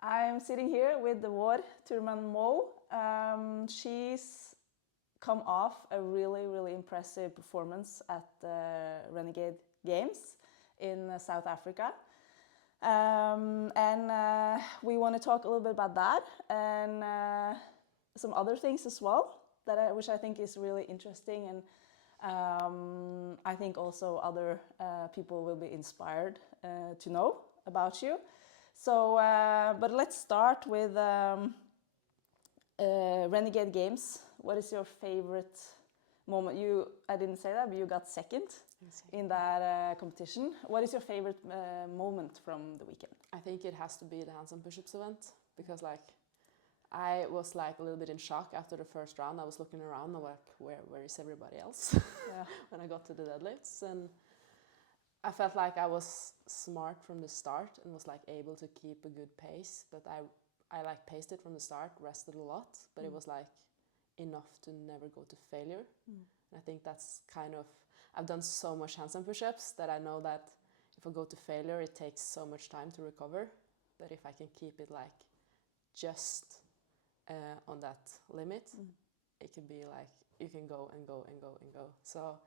I'm sitting here with the Vår Thurmann-Moe. She's come off a really impressive performance at the Renegade Games in South Africa. We want to talk a little bit about that and some other things as well, which I think is really interesting, and I think also other people will be inspired to know about you. So, but let's start with Renegade Games. What is your favorite moment? I didn't say that, but you got second in that competition. What is your favorite moment from the weekend? I think it has to be the handstand push-ups event, because I was a little bit in shock after the first round. I was looking around and where is everybody else? Yeah. When I got to the deadlifts, and I felt like I was smart from the start and was able to keep a good pace, but I paced it from the start, rested a lot, but it was enough to never go to failure. And I think that's I've done so much handstand push-ups that I know that if I go to failure, it takes so much time to recover. But if I can keep it just on that limit, it can be you can go and go and go and go. So,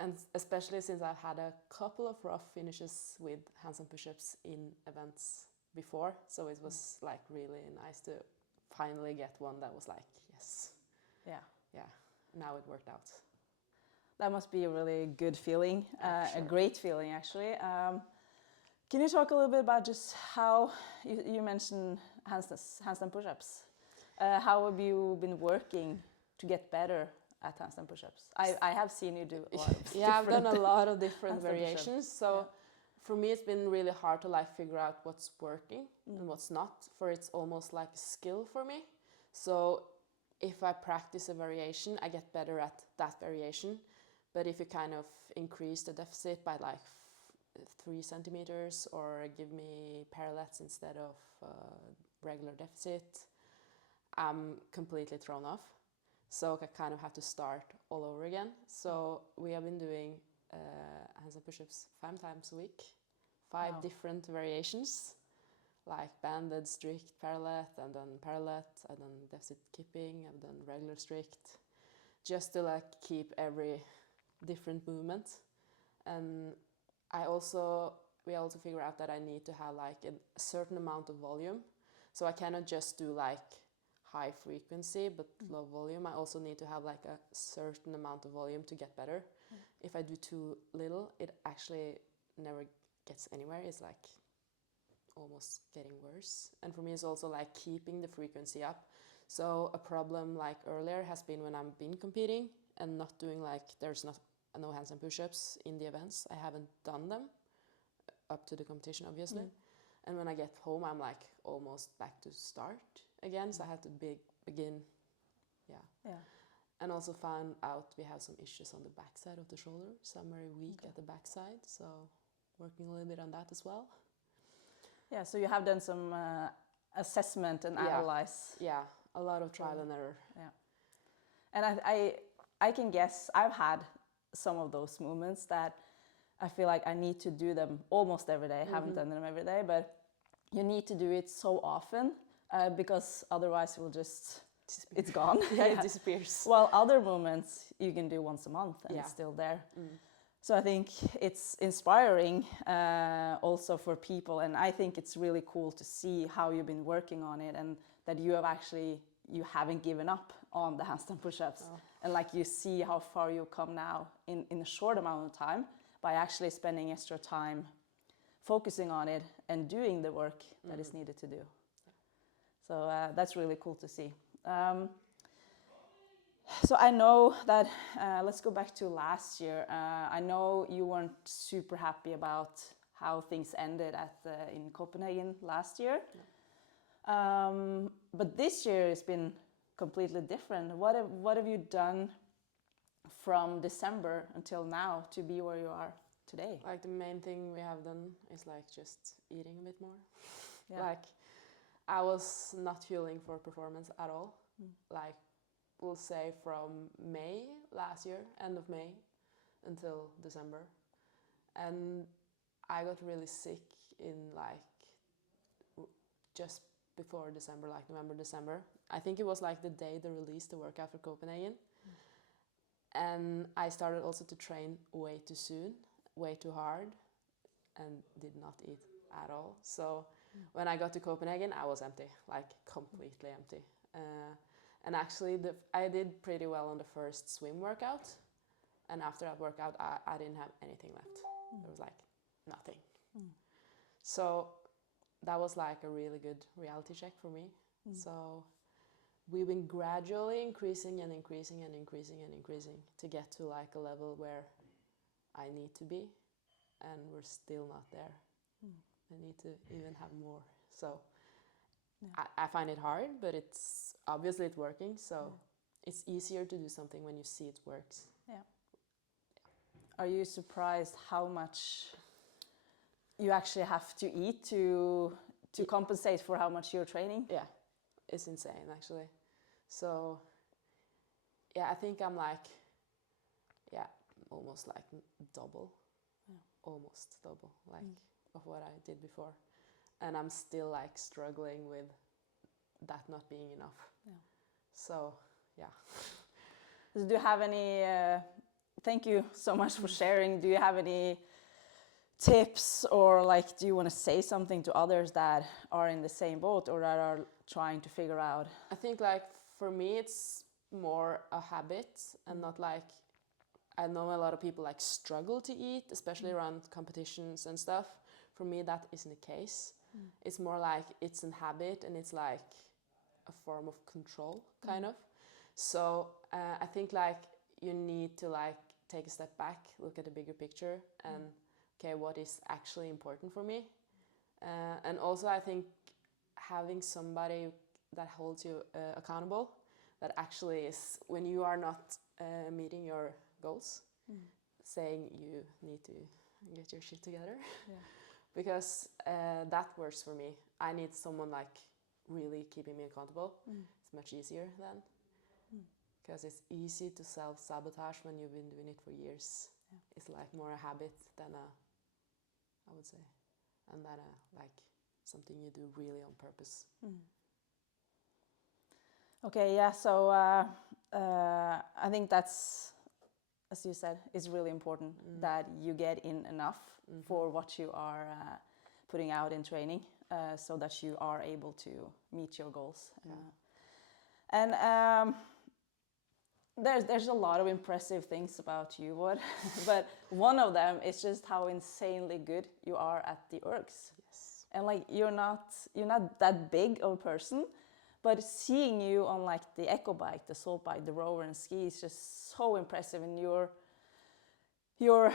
and especially since I've had a couple of rough finishes with handstand push-ups in events before, so it was really nice to finally get one that was yes. Yeah, now it worked out. That must be a really good feeling, Sure. A great feeling actually. Can you talk a little bit about just how you mentioned handstand push-ups? How have you been working to get better at handstand push-ups? I have seen you do a lot of I've done a lot of different variations. So for me, it's been really hard to figure out what's working and what's not. For it's almost like a skill for me. So if I practice a variation, I get better at that variation. But if you increase the deficit by 3 centimeters or give me parallettes instead of regular deficit, I'm completely thrown off. So I have to start all over again. So we have been doing handstand push-ups 5 times a week, 5 different variations, banded, strict, parallel. I've done parallel, I've done deficit kipping, I've done regular strict, just to keep every different movement. And we also figure out that I need to have a certain amount of volume. So I cannot just do high frequency but low volume. I also need to have a certain amount of volume to get better. If I do too little, it actually never gets anywhere. It's almost getting worse. And for me, it's also keeping the frequency up. So a problem earlier has been when I've been competing and not doing there's no handstand push-ups in the events. I haven't done them up to the competition, obviously. And when I get home, I'm almost back to start again. So I had to begin. Yeah. And also found out we have some issues on the backside of the shoulder. So I'm very weak at the backside. So working a little bit on that as well. Yeah, so you have done some assessment and analyze. Yeah, a lot of trial and error. Yeah. And I can guess, I've had some of those moments that I feel I need to do them almost every day. I haven't done them every day, but you need to do it so often because otherwise it will just disappear. It's gone. It disappears. While other moments you can do once a month and it's still there. So I think it's inspiring also for people, and I think it's really cool to see how you've been working on it and that you haven't given up on the handstand push-ups. And you see how far you've come now in a short amount of time by actually spending extra time focusing on it and doing the work that is needed to do. So that's really cool to see. So I know that, let's go back to last year. I know you weren't super happy about how things ended in Copenhagen last year. But this year has been completely different. What have you done from December until now to be where you are today? The main thing we have done is just eating a bit more. Yeah. I was not fueling for performance at all. We'll say from May last year, end of May, until December. And I got really sick in just before December, like November, December. I think it was like the day they released the workout for Copenhagen. And I started also to train way too soon, way too hard, and did not eat at all. So when I got to Copenhagen, I was empty, like completely empty. And actually, I did pretty well on the first swim workout. And after that workout, I didn't have anything left. There was like nothing. So that was like a really good reality check for me. So we've been gradually increasing and increasing and increasing and increasing to get to like a level where I need to be, and we're still not there. I need to even have more. So I find it hard, but it's obviously it's working. So it's easier to do something when you see it works. Yeah. Are you surprised how much you actually have to eat to compensate for how much you're training? Yeah, it's insane actually. So yeah, I think I'm like, almost like double, almost double like of what I did before. And I'm still like struggling with that not being enough. Yeah. So yeah. Do you have any, thank you so much for sharing. Do you have any tips, or like, do you want to say something to others that are in the same boat or that are trying to figure out? I think like for me it's more a habit and not like, I know a lot of people like struggle to eat, especially around competitions and stuff. For me that isn't the case. It's more like it's a habit and it's like a form of control kind of. So I think like you need to like take a step back, look at the bigger picture and okay, what is actually important for me? And also I think having somebody that holds you accountable, that actually is, when you are not meeting your goals, saying you need to get your shit together. Because that works for me. I need someone like really keeping me accountable. It's much easier then. Because it's easy to self-sabotage when you've been doing it for years. It's like more a habit than I would say, and that like something you do really on purpose. Okay, yeah, so I think that's, as you said, is really important that you get in enough for what you are putting out in training, so that you are able to meet your goals. And there's a lot of impressive things about you, but one of them is just how insanely good you are at the ergs. Yes. And like you're not that big of a person, but seeing you on like the echo bike, the salt bike, the rower and ski is just so impressive. And you're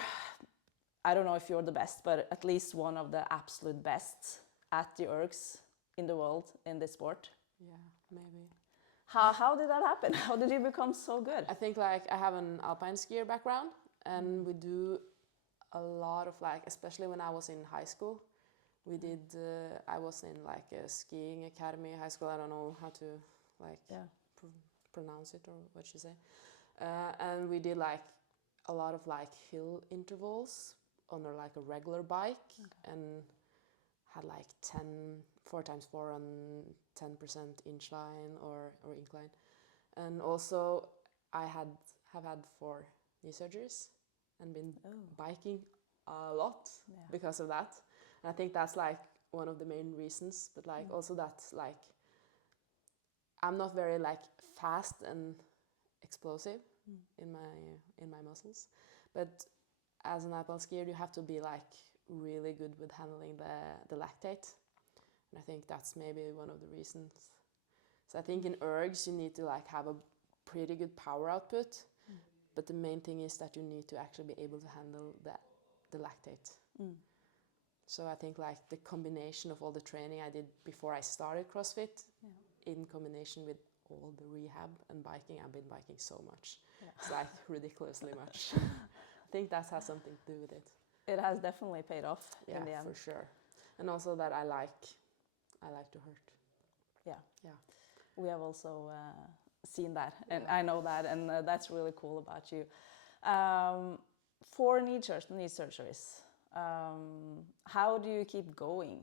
I don't know if you're the best, but at least one of the absolute best at the ergs in the world in this sport. Yeah, maybe. How did that happen? How did you become so good? I think like I have an alpine skier background, and we do a lot of like, especially when I was in high school, we did. I was in like a skiing academy, high school. I don't know how to like pronounce it or what you say. And we did like a lot of like hill intervals on like a regular bike, and had like 4x4 on 10% incline or incline. And also I have had 4 knee surgeries and been biking a lot because of that. And I think that's like one of the main reasons, but like also that's like I'm not very like fast and explosive in my muscles, but as an alpine skier you have to be like really good with handling the lactate, and I think that's maybe one of the reasons. So I think in ergs you need to like have a pretty good power output, but the main thing is that you need to actually be able to handle the lactate. So I think like the combination of all the training I did before I started CrossFit, in combination with all the rehab and biking, I've been biking so much. It's like ridiculously much. I think that has something to do with it. It has definitely paid off in the end. For sure. And also that I like to hurt. Yeah. We have also seen that, and I know that, and that's really cool about you. 4 knee surgeries. How do you keep going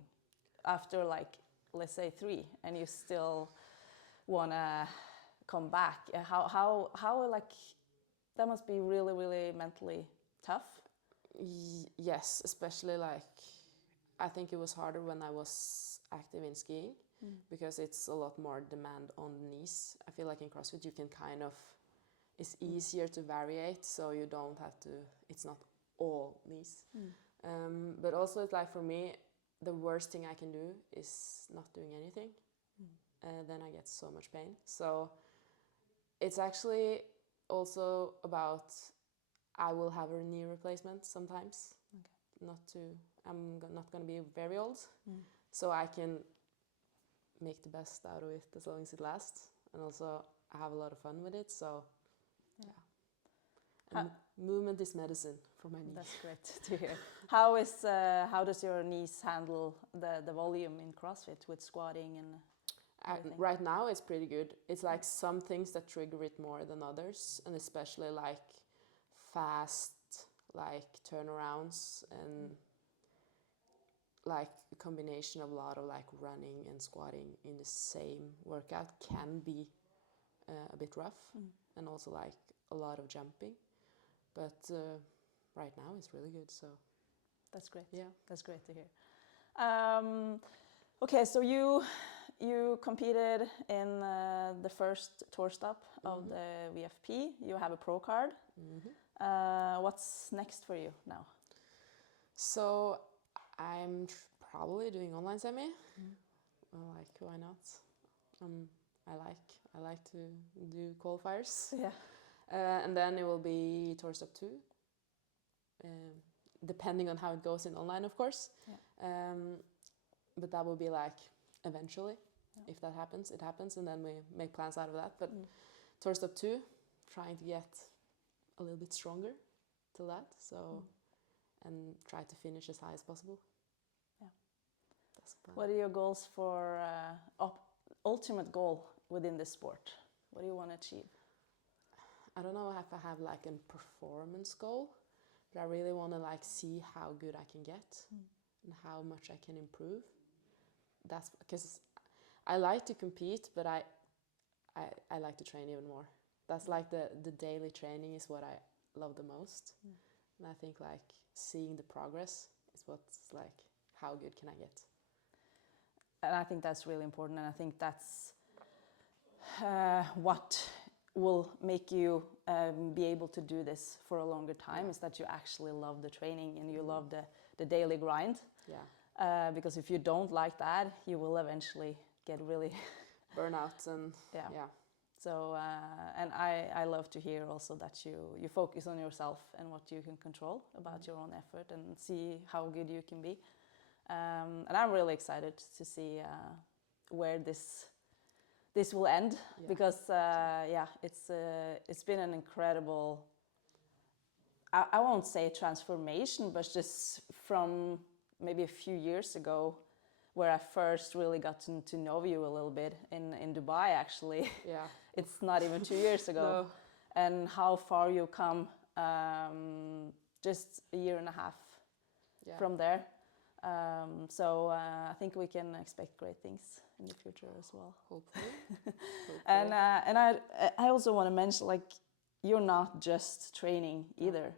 after like let's say 3, and you still want to come back. How like, that must be really, really mentally tough. Yes, especially like, I think it was harder when I was active in skiing, because it's a lot more demand on the knees. I feel like in CrossFit you can kind of, it's easier to variate, so you don't have to, it's not all knees. But also it's like, for me, the worst thing I can do is not doing anything. Then I get so much pain. So it's actually also about, I will have a knee replacement sometimes. I'm not going to be very old, so I can make the best out of it as long as it lasts. And also I have a lot of fun with it, so yeah. Movement is medicine for my knee. That's great to hear. How does your knees handle the volume in CrossFit with squatting and everything? Right now it's pretty good. It's like some things that trigger it more than others, and especially like fast like turnarounds, and like a combination of a lot of like running and squatting in the same workout can be a bit rough, and also like a lot of jumping. But right now it's really good, so that's great. Yeah, that's great to hear. Okay, so you competed in the first tour stop of the VFP. You have a pro card. What's next for you now? So I'm probably doing online semi. Like, why not? I like to do qualifiers. Yeah. And then it will be tour stop 2. Depending on how it goes in online, of course. Yeah. But that will be like eventually. Yeah. If that happens, it happens, and then we make plans out of that. But tour stop 2, trying to get a little bit stronger to that. So, and try to finish as high as possible. Yeah. That's the plan. What are your goals for ultimate goal within this sport? What do you want to achieve? I don't know if I have like a performance goal, but I really want to like see how good I can get and how much I can improve. That's because I like to compete, but I like to train even more. That's like the daily training is what I love the most. And I think like seeing the progress is what's like, how good can I get? And I think that's really important, and I think that's what will make you be able to do this for a longer time, is that you actually love the training and you love the daily grind. Yeah. Because if you don't like that, you will eventually get really burnout and yeah. So and I love to hear also that you focus on yourself and what you can control about your own effort and see how good you can be. And I'm really excited to see where this will end, because it's been an incredible, I won't say transformation, but just from maybe a few years ago, where I first really got to know you a little bit in Dubai, actually. Yeah. It's not even 2 years ago. No. And how far you come just a year and a half from there. So I think we can expect great things in the future as well. Hopefully. And I also want to mention, like, you're not just training either.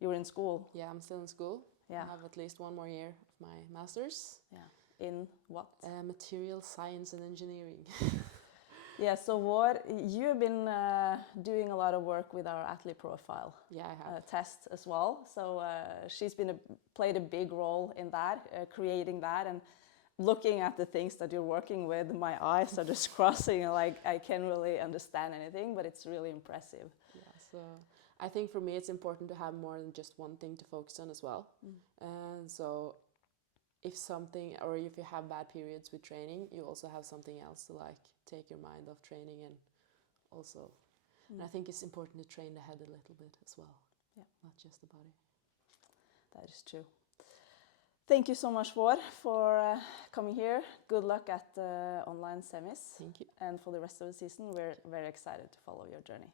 You're in school. Yeah, I'm still in school. Yeah. I have at least 1 more year of my master's. Yeah. In what? Material science and engineering. Yeah, so you've been doing a lot of work with our athlete profile. Yeah, I have. Test as well. So she's played a big role in that, creating that, and looking at the things that you're working with. My eyes are just crossing, like I can't really understand anything, but it's really impressive. Yeah, so I think for me it's important to have more than just one thing to focus on as well. And so if something, or if you have bad periods with training, you also have something else to like take your mind off training, and also, and I think it's important to train the head a little bit as well. Yeah, not just the body. That is true. Thank you so much, Vår, for coming here. Good luck at the online semis. Thank you. And for the rest of the season, we're very excited to follow your journey.